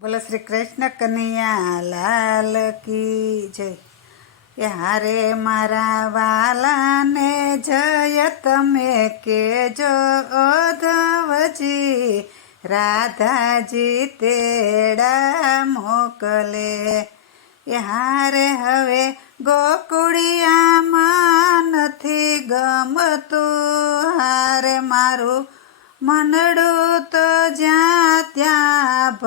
બોલો શ્રી કૃષ્ણ કનૈયા લાલ કી જય. યારે મારા વાલાને જય તમે કેજો ઓધવજી. રાધાજી તેડા મોકલે. યારે હવે ગોકુળિયામાં નથી ગમતું. હારે મારું મનડું તો જ્યાં ત્યાં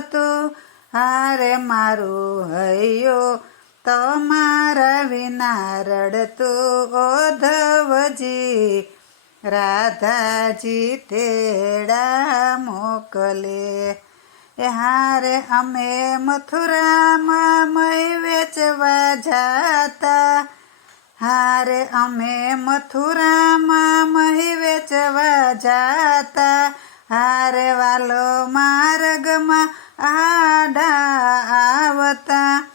ભમતું હારે મારું હૈયો, તમારા વિના રડતું ઓધવજી, રાધાજી તેડા મોકલે. એ હારે અમે મથુરામાં મય વેચવા જાતા, હારે અમે મથુરામાં આડા આવતા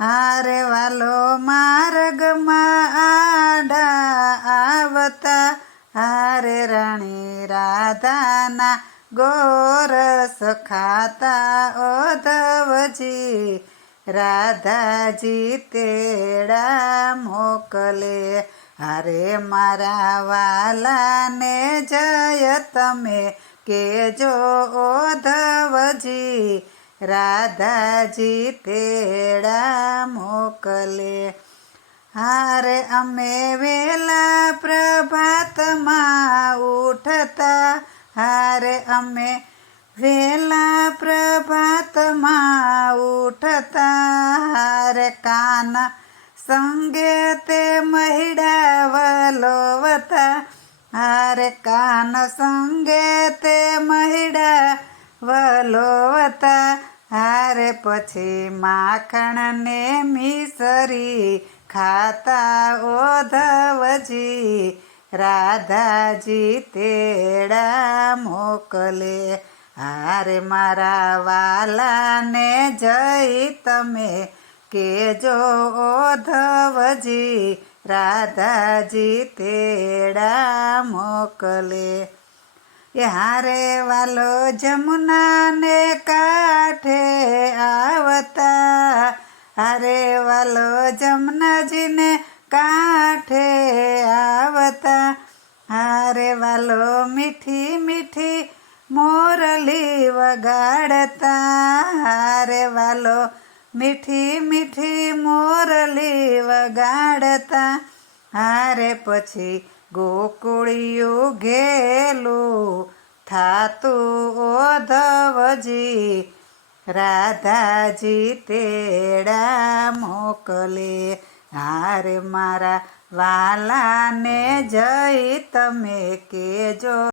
હારે વાલો માર્ગમાં આડા આવતા હારે રાણી રાધાના ગોરસ ખાતા ઓધવજી. રાધાજી તેડા મોકલે. હરે મારા વાલાને જય તમે. કેજો ઓધવજી રાધાજી તેડા મોકલે. હારે અમે વેલા પ્રભાતમાં ઉઠતા, હારે અમે વેલા પ્રભાતમાં ઉઠતા, હારે કાન સંગે તે મહિડા વલોવતા હારે કાન સંગે તે મહિડા વલોવતા, હારે પછી માખણ ને મિસરી ખાતા ઓધવજી, રાધાજી તેડા મોકલે. હારે મારા વાલાને જઈ તમે કેજો ઓધવજી રાધાજી તેડા મોકલે. એ હારે વાલો જમુનાને કાંઠે આવતા. હારે વાલો જમનાજીને કાંઠે આવતા. હારે વાલો મીઠી મીઠી મોરલી વગાડતા. હારે વાલો મીઠી મીઠી મોરલી વગાડતા હારે પછી ગોકુળિયું ઘેલું થાતું ઓધવજી. રાધાજી તેડા મોકલે. હારે મારા વાલાને જઈ તમે કેજો.